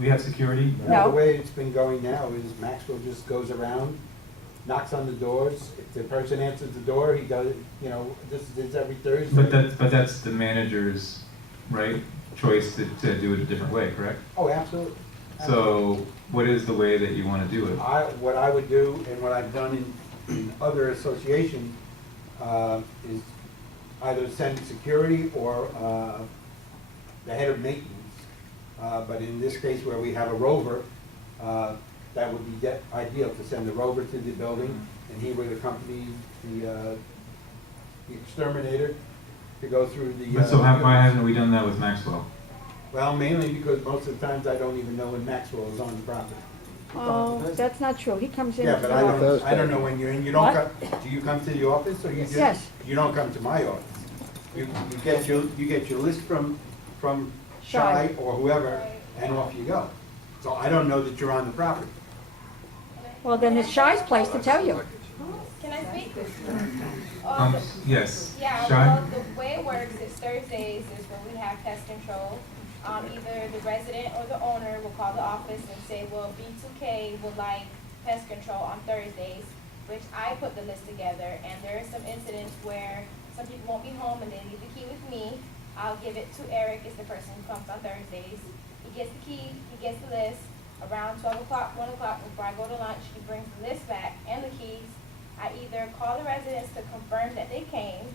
we have security? No. The way it's been going now is Maxwell just goes around, knocks on the doors. If the person answers the door, he does it, this is every Thursday. But that's the manager's, right, choice to do it a different way, correct? Oh, absolutely. So what is the way that you want to do it? What I would do, and what I've done in other associations, is either send security or the head of maintenance. But in this case, where we have a rover, that would be ideal to send the rover to the building, and he would accompany the exterminator to go through the. But so why haven't we done that with Maxwell? Well, mainly because most of the times I don't even know when Maxwell is on the property. Oh, that's not true. He comes in. Yeah, to but the I office. don't know when you're in, you don't What? come, do you come to the office, or you just? Yes. You don't come to my office. You get your list from Shy. Shy or whoever, and off you go. So I don't know that you're on the property. Well, then it's Shy's place to tell you. Can I speak? Yes. Yeah, Shy? well, the way it works is Thursdays is when we have pest control. Either the resident or the owner will call the office and say, well, B2K would like pest control on Thursdays, which I put the list together, and there are some incidents where some people won't be home and they leave the key with me. I'll give it to Eric, is the person who comes on Thursdays. He gets the key, he gets the list. Around 12 o'clock, 1 o'clock, before I go to lunch, he brings the list back and the keys. I either call the residents to confirm that they came,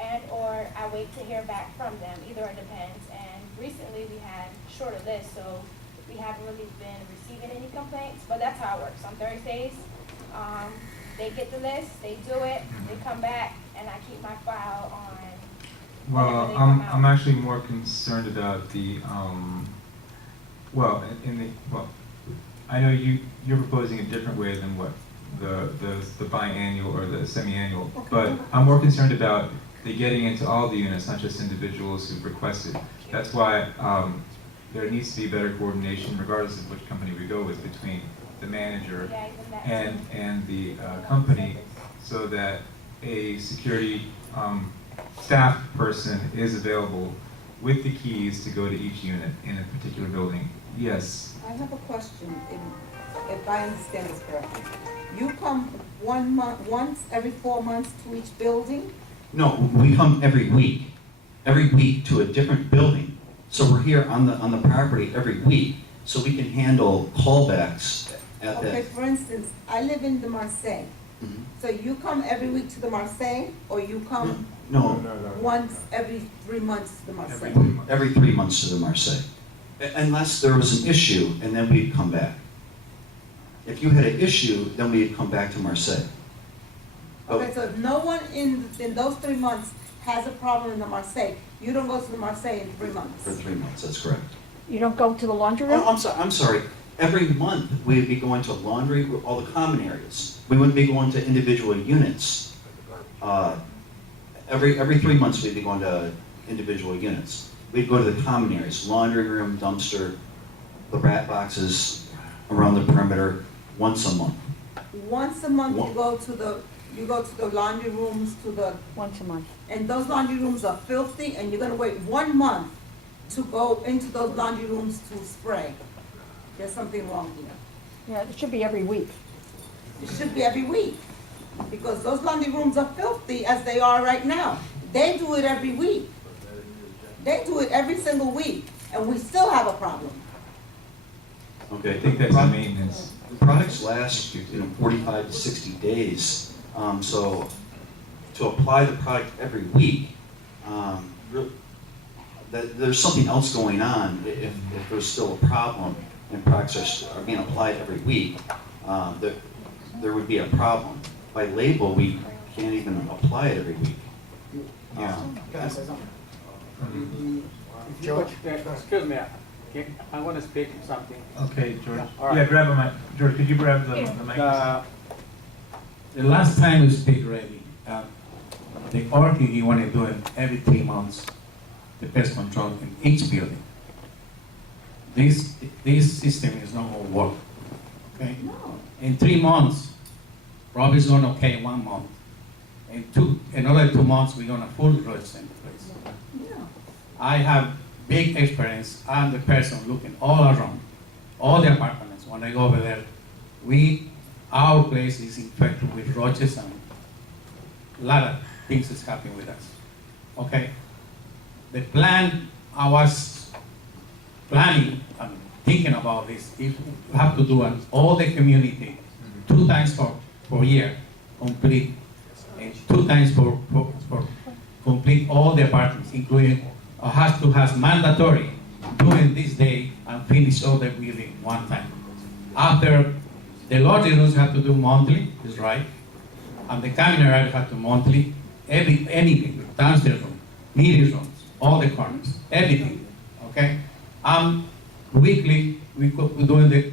and or I wait to hear back from them. Either it depends. And recently we had shorter lists, so we haven't really been receiving any complaints. But that's how it works. On Thursdays, they get the list, they do it, they come back, and I keep my file on. Well, whenever they come out. I'm actually more concerned about the, I know you're proposing a different way than what the biannual or the semi-annual, but I'm more concerned about the getting into all the units, not just individuals who've requested. That's why there needs to be better coordination, regardless of which company we go with, between the manager Yeah, even that. and the company, so that a security staff person is available with the keys to go to each unit in a particular building. Yes. I have a question, if I understand this correctly. You come 1 month, once every 4 months to each building? No, we come every week to a different building. So we're here on the property every week, so we can handle callbacks at Okay, that. for instance, I live in the Marseille. Mhm. So you come every week to the Marseille, or you come No, once every 3 months to the Marseille? every 3 months to the Marseille. Unless there was an issue, and then we'd come back. If you had an issue, then we'd come back to Marseille. Okay, so if no one in those 3 months has a problem in the Marseille, you don't go to the Marseille in 3 months? For 3 months, that's correct. You don't go to the laundry room? Oh, I'm sorry. Every month, we'd be going to laundry, all the common areas. We wouldn't be going to individual units. Every 3 months, we'd be going to individual units. We'd go to the common areas, laundry room, dumpster, the rat boxes around the perimeter, once a month. Once a month, One- you go to the laundry rooms, Once a month. and those laundry rooms are filthy, and you're gonna wait 1 month to go into those laundry rooms to spray. There's something wrong here. Yeah, it should be every week. It should be every week, because those laundry rooms are filthy as they are right now. They do it every week. They do it every single week, and we still have a problem. Okay, I think that's the maintenance. Products last, 45 to 60 days. So to apply the product every week, there's something else going on. If there's still a problem and products are being applied every week, there would be a problem. By label, we can't even apply it every week. George? Excuse me, I want to speak something. Okay, George. All right. Yeah, grab a mic. George, could you grab the mic? The last time we speak already, the RTD want to do it every 3 months, the pest control in each building. This system is not going to work, okay? No. In 3 months, Rob is going to okay 1 month. In another 2 months, we're going to full rush in place. Yeah. I have big experience. I'm the person looking all all the apartments, when I go over there, our place is infected with roaches and a lot of things is happening with us. Okay? The plan, I was planning and thinking about this, if we have to do an all the community 2 times per year, complete, and 2 times for complete all the apartments, including, has mandatory during this day and finish all the building 1 time. After, the laundry rooms have to do monthly, is right, and the cabinet area have to monthly, anything, downstairs room, meeting rooms, all the corners, everything, okay? Weekly, we're doing the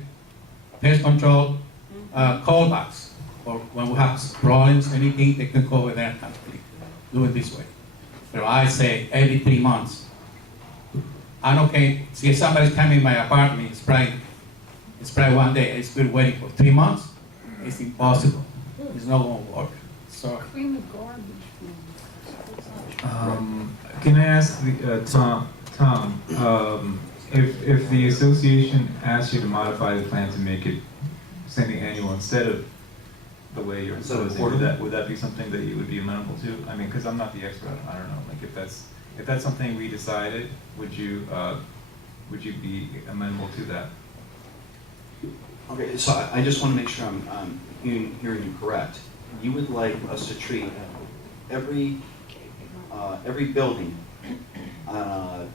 pest control callbacks, or when we have problems, anything, they can go over there and do it this way. So I say every 3 months. And okay, see if somebody's coming in my apartment, spray 1 day, it's been waiting for 3 months, it's impossible. It's not gonna work. So Can I ask Tom, if the association asked you to modify the plan to make it semi-annual instead of the way you're Instead of proposing, would that be something that you would be amenable to? I mean, because I'm not the expert, I don't know, like if that's something we decided, would you be amenable to that? Okay, so I just want to make sure I'm hearing you correct. You would like us to treat every building on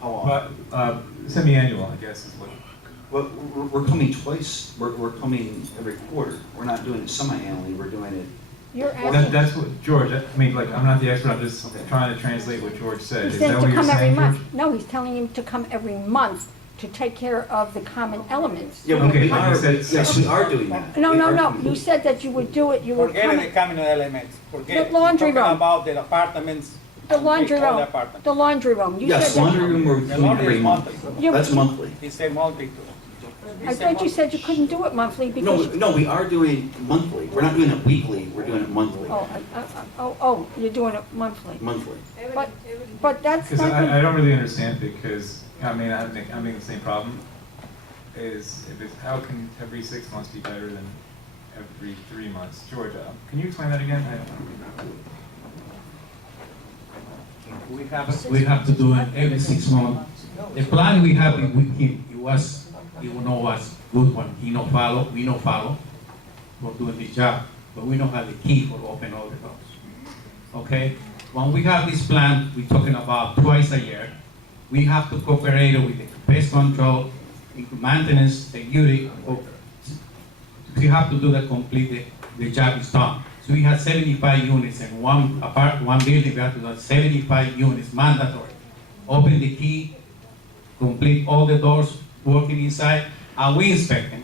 how often? Semi-annual, I guess, is what. Well, we're coming twice, we're coming every quarter. We're not doing it semi-annually, we're doing it, You're asking, That's what, George, I mean, like, I'm not the expert, I'm just trying to translate what George said. he Is said that to what you're come every saying, month. George? No, he's telling him to come every month to take care of the common elements. yeah, Okay, we but are, you said- yes, we are doing that. No, We no, are no, doing you it. said that you would do it, you would Forget come, the communal elements, forget. The laundry Talking room. about the apartments. the laundry all the room, apartments. the laundry room. You Yes, said that- laundry room we're The doing laundry every is month. monthly. You- That's monthly. He said monthly too. I thought you said you couldn't do it monthly No, because. no, we are doing monthly. We're not doing it weekly, we're doing it monthly. Oh, you're doing it monthly. Monthly. But that's Because not, I don't really understand, because, I mean, I'm making the same problem, is if it's, how can every 6 months be better than every 3 months? George, can you explain that again? we have to do it every 6 months. The plan we have with him, he was good one. He no follow, we no follow for doing the job, but we don't have the key for open all the doors. Okay? When we have this plan, we're talking about twice a year. We have to cooperate with the pest control, maintenance, security. We have to do the complete, the job is done. So we have 75 units in one building, we have to do 75 units mandatory. Open the key, complete all the doors, working inside, and we inspect them.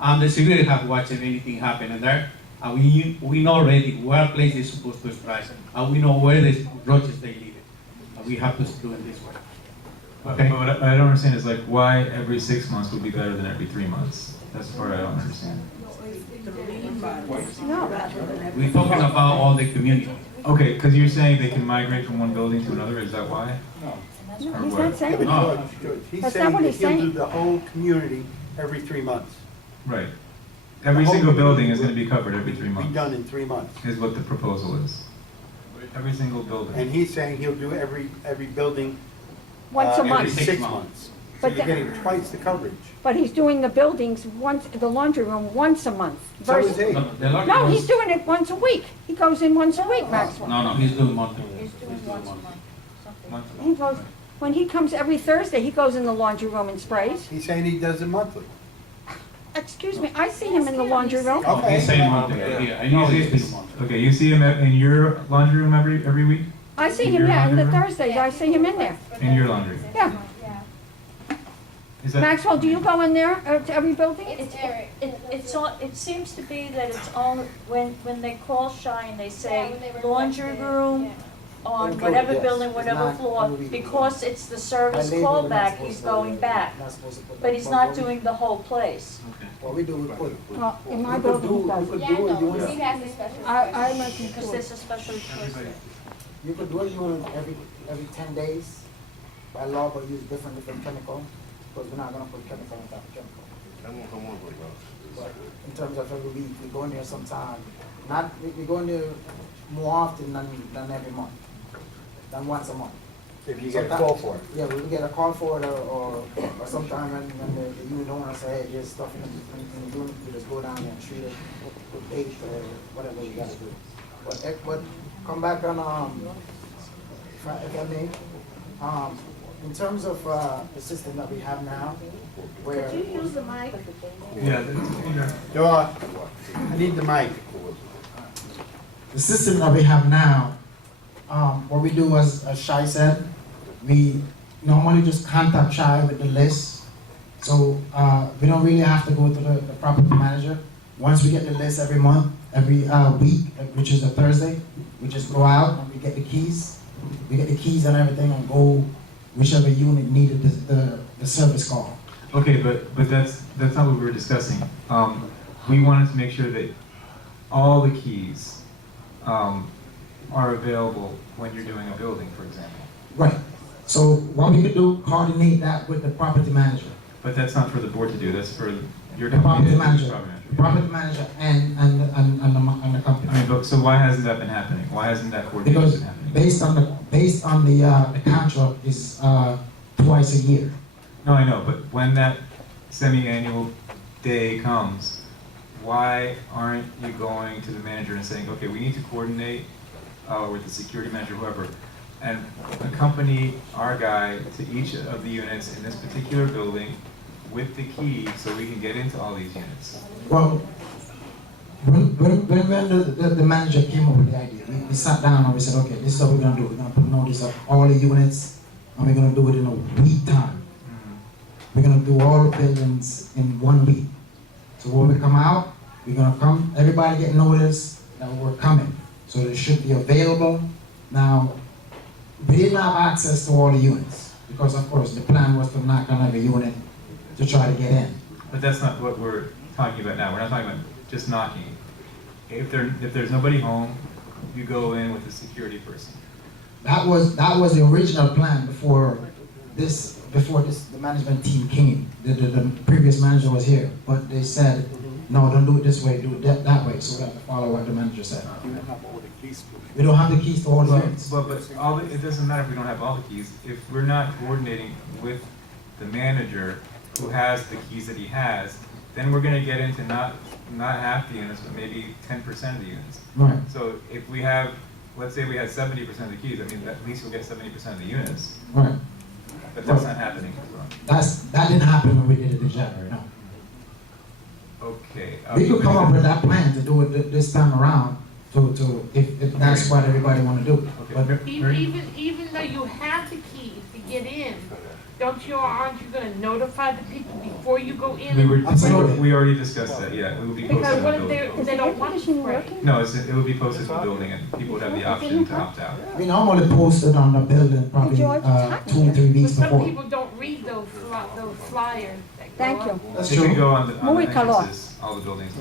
And the security have watched if anything happen in there. And we know already where place is supposed to strike, and we know where the roaches they live. And we have to do it this way. Okay? But what I don't understand is like, why every 6 months would be better than every 3 months? That's the part I don't understand. no. We're talking about all the community. Okay, because you're saying they can migrate from one building to another, is that why? No, Or he's what? not Yeah, saying but that. George, he's That's not saying what that he's he'll do saying. the whole community every 3 months. Right. Every The whole single building is community gonna be covered every 3 Be months, done in 3 months. is what the proposal is. Every single building. And he's saying he'll do every building. Once a every month. 6 6 months. So But you're the- getting twice the coverage. But he's doing the buildings once, the laundry room once a month. So is versus- he. The laundry No, room- he's doing it once a week. He goes in once a week, Maxwell. No, he's doing monthly. He's doing once a month. Monthly. He goes, when he comes every Thursday, he goes in the laundry room and sprays. He's saying he does it monthly. Excuse me, I see him in the laundry room. Oh, he's saying monthly, yeah, I know he's doing monthly. Okay, you see him in your laundry room every week? I see In him, your yeah, on the laundry room? Thursdays, I see him in there. In your laundry? Yeah. Yeah. Is that? Maxwell, do you go in there to every building? It's Eric. It seems to be that it's all, when they call Shine, they Yeah, say when they laundry request it, room yeah. on Included, whatever yes. building, It's whatever not floor, only- because it's the service By label, we're not callback, supposed he's to- going back. not supposed to put But that, he's not we- doing the whole place. What we do, we put. Well, in my we could building, he do- does. we could Yeah, do I it, know, you he has a special. I let him Because do it. there's a special choice there. You could do it, you want every 10 days by law, but use different chemical. because we're not gonna put chemical on top of chemical. But in terms of every week, we go in there sometime, not, we go in there more often than every month, than once a month. If you get a call for it. Yeah, we will get a call for it, or sometime when the unit owner say, hey, there's stuff in the unit, we just go down there and treat it with bait or whatever we gotta do. But come back on, if I may, in terms of the system that we have now, where. Could you use the mic? Yeah, that's, I need the mic. The system that we have now, what we do, as Shai said, we normally just contact Shai with the list. So we don't really have to go to the property manager. Once we get the list every month, every week, which is a Thursday, we just go out and we get the keys. We get the keys and everything and go whichever unit needed the service call. okay, but that's not what we were discussing. We wanted to make sure that all the keys are available when you're doing a building, for example. Right. So what we could do, coordinate that with the property manager. But that's not for the board to do, that's for your The company. property to- manager, property the property manager and the company. I mean, but, so why hasn't that been happening? Why hasn't that coordination Because been happening? based on the contract is twice a year. No, I know, but when that semi-annual day comes, why aren't you going to the manager and saying, okay, we need to coordinate with the security manager, whoever, and accompany our guy to each of the units in this particular building with the key so we can get into all these units? Well, when the manager came up with the idea, we sat down and we said, okay, this is what we're gonna do. We're gonna put notice of all the units and we're gonna do it in a week time. We're gonna do all the buildings in 1 week. So when we come out, we're gonna come, everybody get notice that we're coming. So it should be available. Now, we didn't have access to all the units because of course the plan was to knock on every unit to try to get in. But that's not what we're talking about now. We're not talking about just knocking. If there's nobody home, you go in with a security person. That was the original plan before the management team came. The previous manager was here, but they said, no, don't do it this way, do it that way. So we have to follow what the manager said. We don't have the keys to all the units. But it doesn't matter if we don't have all the keys. If we're not coordinating with the manager who has the keys that he has, then we're gonna get into not half the units, but maybe 10% of the units. Right. So if we have, let's say we had 70% of the keys, I mean, at least we'll get 70% of the units. Right. But that's not happening as That didn't happen when we did it in January, no. well. Okay. We could come up with that plan to do it this time around, if that's what everybody wanna do. Okay. But Even though you have the keys to get in, aren't you gonna notify the people before you go in? Absolutely. We already discussed that, yeah, it would be posted Because in what the if building. they don't want to Is the air conditioning spray? working? No, it would be posted in the building and people would have the option to opt out. we normally posted on the building probably George, it's hot 2 or 3 But weeks some before. people don't read those flyers that go Thank up. you. That's They can true. go on the Muy calor. entrances, all the buildings.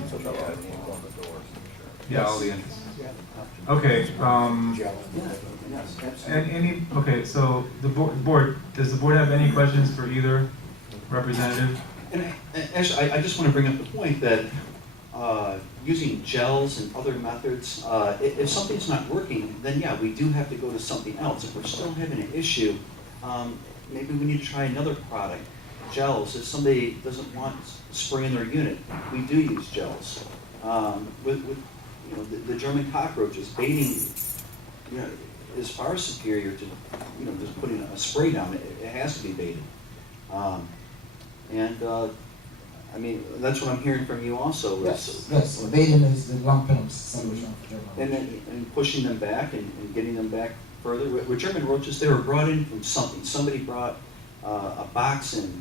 Yeah, all the entrances. Okay, and okay, so the board, does the board have any questions for either representative? And actually, I just want to bring up the point that using gels and other methods, if something's not working, then yeah, we do have to go to something else. If we're still having an issue, maybe we need to try another product. Gels, if somebody doesn't want spray in their unit, we do use gels. With you know, the German cockroaches, baiting, you know, is far superior to, you know, just putting a spray down. It has to be baited. I mean, that's what I'm hearing from you also. Yes, baiting is the long-term solution for German. And pushing them back and getting them back further. With German roaches, they were brought in from something. Somebody brought a box in,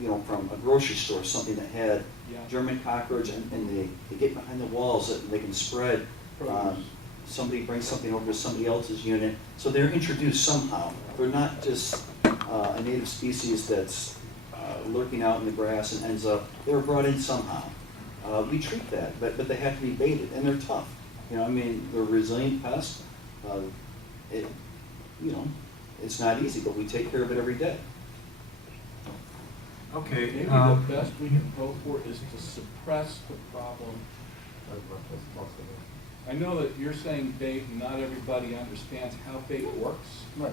you know, from a grocery store, something that had German cockroach, and they get behind the walls and they can spread. Somebody brings something over to somebody else's unit, so they're introduced somehow. They're not just a native species that's lurking out in the grass and ends up, they were brought in somehow. We treat that, but they have to be baited, and they're tough. You know, I mean, they're resilient pests. You know, it's not easy, but we take care of it every day. Okay, Maybe the best we can hope for is to suppress the problem. I know that you're saying bait, and not everybody understands how bait works. Right.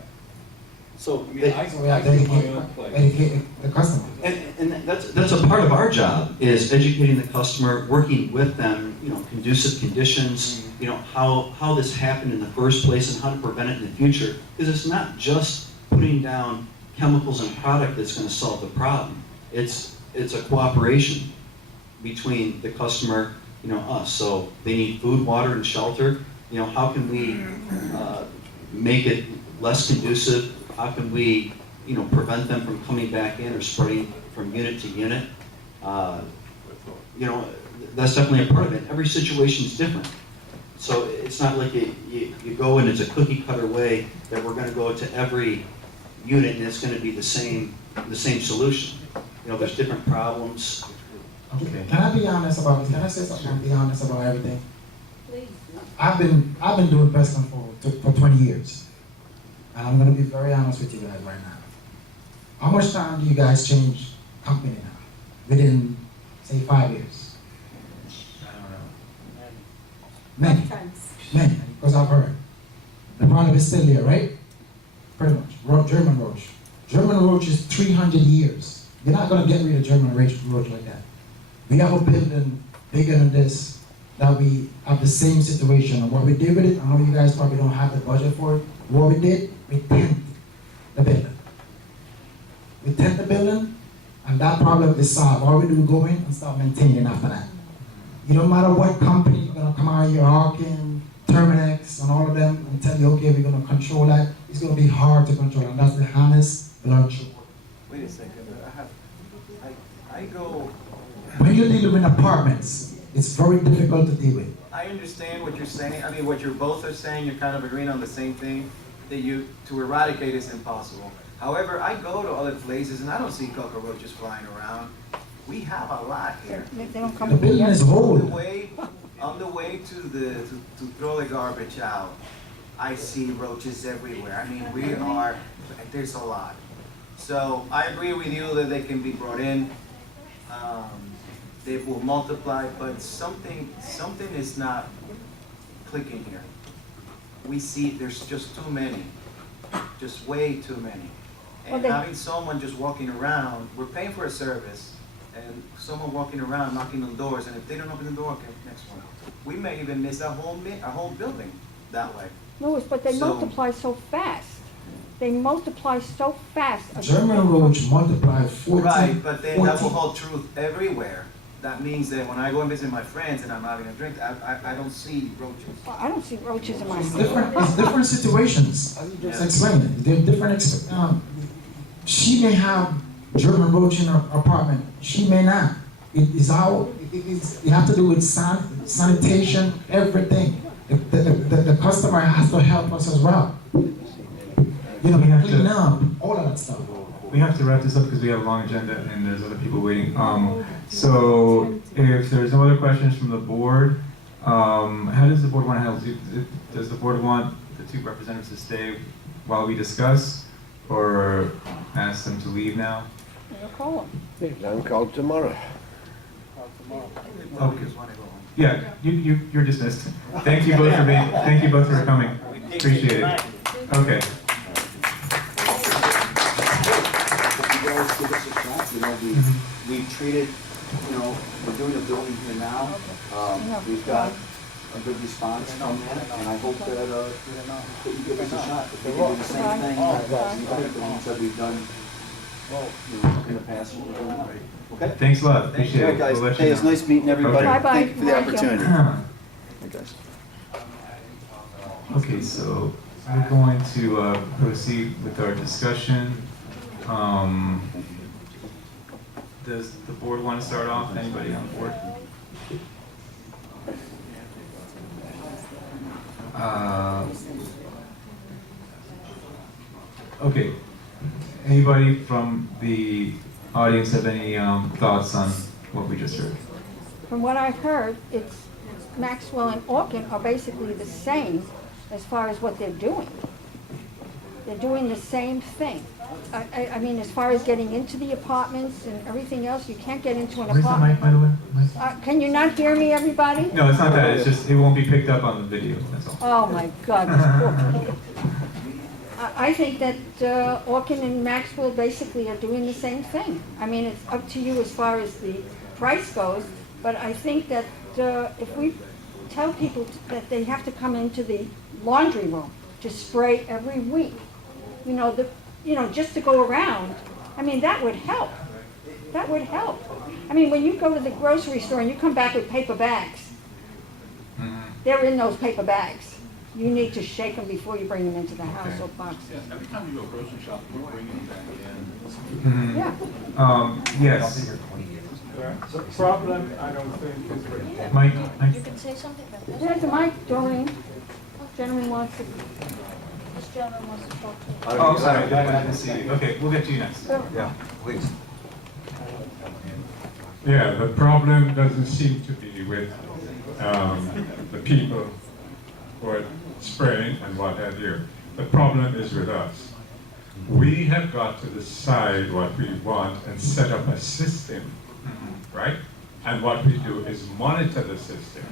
So, I mean, I So we have do to my educate, own place. educate the customer. and that's a part of our job, is educating the customer, working with them, you know, conducive conditions, you know, how this happened in the first place and how to prevent it in the future. Because it's not just putting down chemicals and product that's gonna solve the problem. It's a cooperation between the customer, you know, us. So they need food, water, and shelter. You know, how can we make it less conducive? How can we, you know, prevent them from coming back in or spreading from unit to unit? You know, that's definitely a part of it. Every situation is different. So it's not like you go and it's a cookie cutter way that we're gonna go to every unit and it's gonna be the same solution. You know, there's different problems. okay. Can I be honest about this? Can I say something and be honest about everything? Please. I've been doing pest control for 20 years. And I'm gonna be very honest with you guys right now. How much time do you guys change company now? Within, say, 5 years? I don't know. Many, many, because I've heard. The problem is still there, right? Pretty much. German roach. German roach is 300 years. You're not gonna get rid of German roach like that. We have a building bigger than this that we have the same situation. And what we did with it, I know you guys probably don't have the budget for it. What we did, we tented the building. We tent the building, and that problem is solved. All we do is go in and start maintaining after that. You don't matter what company you're gonna come out here, Hawking, Terminex, and all of them, and tell you, okay, we're gonna control that. It's gonna be hard to control, and that's the honest blood sugar. Wait a second, I go, When you're dealing with apartments, it's very difficult to deal with. I understand what you're saying, I mean, what you're both are saying, you're kind of agreeing on the same thing, that to eradicate is impossible. However, I go to other places and I don't see cockroaches flying around. We have a lot here. They don't come The building is whole. On the way to throw the garbage out, I see roaches everywhere. I mean, there's a lot. So I agree with you that they can be brought in. They will multiply, but something is not clicking here. We see there's just too many, just way too many. And having someone just walking around, we're paying for a service, and someone walking around knocking on doors, and if they don't open the door, okay, next one. We may even miss a whole building that way. Louis, but they So- multiply so fast. They multiply so fast. German roach multiply 14. Right, but then that will 14. hold truth everywhere. That means that when I go and visit my friends and I'm having a drink, I don't see roaches. Well, I don't see roaches in my It's city. different situations. Just explain it. They're different. She may have German roach in her apartment. She may not. It have to do with sanitation, everything. The customer has to help us as well. You know, We have to- clean up, all of that stuff. We have to wrap this up because we have a long agenda and there's other people waiting. So if there's no other questions from the board, how does the board want to handle it? Does the board want the two representatives to stay while we discuss, or ask them to leave now? You'll call them. I'm called tomorrow. Okay. Yeah, you're dismissed. Thank you both for coming. Appreciate it. Okay. You guys give us a shot, you know, we've treated, you know, we're doing a building here now. We've got a good response from that, and I hope that you give us a shot. If we can do the same thing, the ones that we've done, you know, in the past, what we're doing now. Okay? Thanks a lot. Appreciate it. Guys, We'll let you hey, it's know. nice meeting everybody. Okay. Bye-bye. Thank you for the Thank you. opportunity. Hey, guys. Okay, so we're going to proceed with our discussion. Does the board want to start off? Anybody on board? Okay. Anybody from the audience have any thoughts on what we just heard? From what I've heard, it's Maxwell and Orkin are basically the same as far as what they're doing. They're doing the same thing. I mean, as far as getting into the apartments and everything else, you can't get into an Where's the mic, apartment. by the way? Can you not hear me, everybody? No, it's not that, it's just, it won't be picked up on the video, that's all. Oh, my God. this poor kid. I think that Orkin and Maxwell basically are doing the same thing. I mean, it's up to you as far as the price goes, but I think that if we tell people that they have to come into the laundry room to spray every week, just to go around, I mean, that would help. That would help. I mean, when you go to the grocery store and you come back with paper bags, they're in those paper bags. You need to shake them before you bring them into the house or box. Yes, every time you go grocery shopping, we're bringing them back in. Yeah. Yes. The problem, I don't think, is with Mike? You can say something about this. There's the mic, Doreen. Gentleman wants to. This gentleman wants to talk to you. Oh, sorry, I didn't see you. Okay, we'll get to you next. Yeah, please. Yeah, the problem doesn't seem to be with the people who are spraying and what have you. The problem is with us. We have got to decide what we want and set up a system, right? And what we do is monitor the system.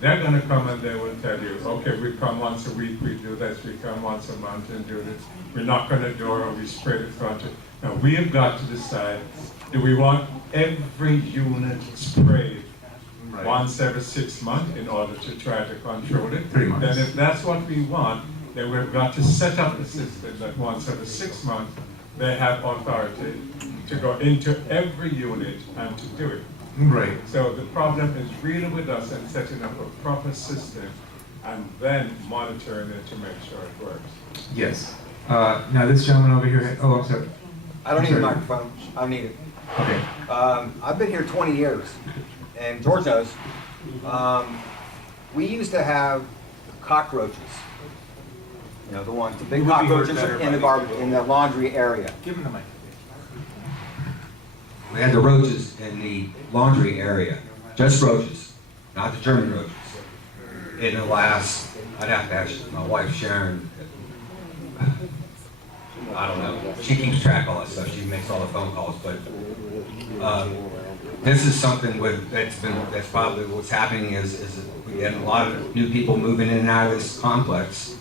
They're going to come and they will tell you, okay, we come once a week, we do this, we come once a month and do this. We knock on the door or we spray the front. Now we have got to decide, do we want every unit sprayed once every 6 months in order to try to control it? 3 months. Then if that's what we want, then we've got to set up a system that once every 6 months, they have authority to go into every unit and to do it. Right. So the problem is really with us and setting up a proper system and then monitoring it to make sure it works. Yes. Now this gentleman over here, I'm sorry. I don't need a Sorry. microphone, I don't need it. Okay. I've been here 20 years, and George knows. We used to have cockroaches. The big Would be heard cockroaches better in by in the laundry area. Give him the mic. We had the roaches in the laundry area, just roaches, not the German roaches. In the last, I'd have to ask my wife Sharon, I don't know, she keeps track of all that stuff, she makes all the phone calls, but this is something that's probably what's happening is we had a lot of new people moving in and out of this complex,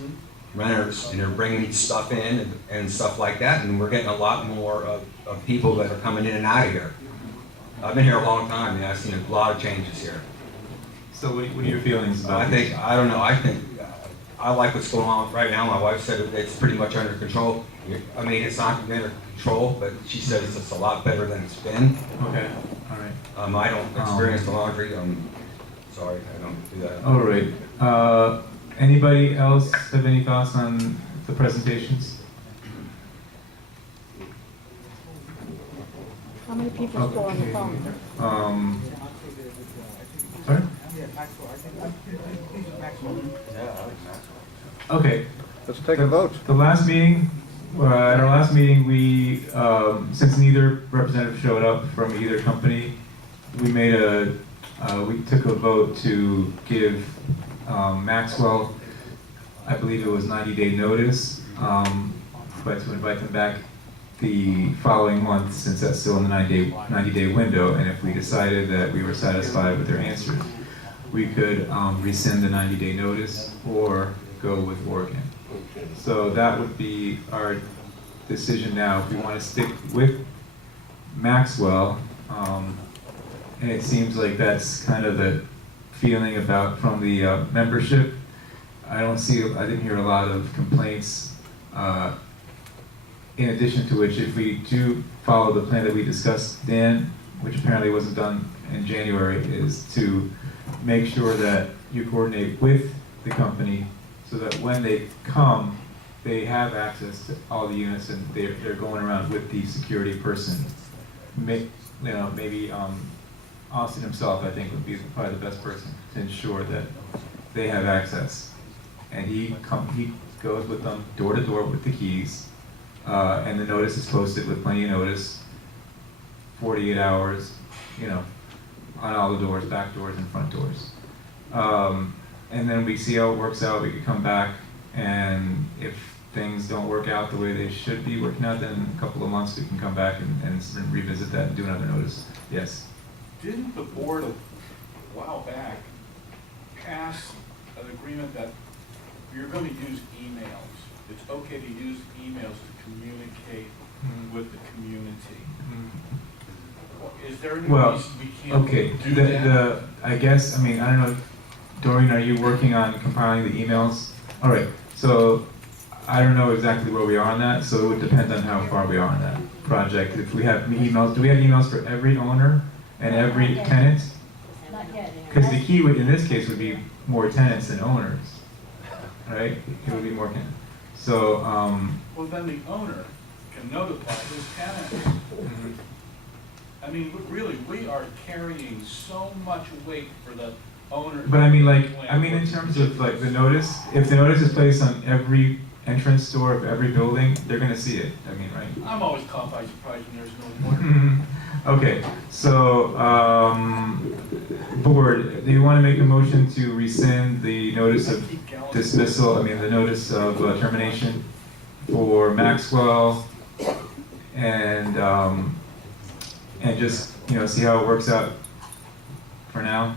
renters, and they're bringing stuff in and stuff like that, and we're getting a lot more of people that are coming in and out of here. I've been here a long time, and I've seen a lot of changes here. So what are your feelings about this? I don't know, I think, I like what's going on right now. My wife said it's pretty much under control. I mean, it's not under control, but she said it's a lot better than it's been. Okay, all right. I don't experience the laundry, sorry, I don't do that. All right. Anybody else have any thoughts on the presentations? How many people still on the phone? Sorry? Okay. Let's take a vote. The last meeting, at our last meeting, we, since neither representative showed up from either company, we we took a vote to give Maxwell, I believe it was 90-day notice, but to invite them back the following month, since that's still in the 90-day window, and if we decided that we were satisfied with their answers, we could rescind the 90-day notice or go with Oregon. So that would be our decision now. If we want to stick with Maxwell, and it seems like that's kind of the feeling from the membership. I didn't hear a lot of complaints. In addition to which, if we do follow the plan that we discussed, Dan, which apparently wasn't done in January, is to make sure that you coordinate with the company so that when they come, they have access to all the units and they're going around with the security person. Maybe Austin himself, I think, would be probably the best person to ensure that they have access. And he goes with them door to door with the keys, and the notice is posted with plenty of notice, 48 hours, on all the doors, back doors and front doors. And then we see how it works out. We could come back, and if things don't work out the way they should be working out, then in a couple of months we can come back and revisit that and do another notice. Yes. Didn't the board a while back pass an agreement that if you're gonna use emails, it's okay to use emails to communicate with the community? Is there any Well, reason we can't okay, do that? I guess, I mean, I don't know, Doreen, are you working on compiling the emails? All right, so I don't know exactly where we are on that, so it would depend on how far we are on that project. If we have emails, do we have emails for every owner and every tenant? Not yet. Because the key would, in this case, would be more tenants than owners, right? It would be more tenants. So, Well, then the owner can notify his tenants. I mean, really, we are carrying so much weight for the owner. but I mean, like, in terms of like the notice, if the notice is placed on every entrance door of every building, they're gonna see it, I mean, right? I'm always caught by surprise when there's no order. Okay, so, board, do you want to make a motion to rescind the notice of dismissal, I mean, the notice of termination for Maxwell, and just, see how it works out for now?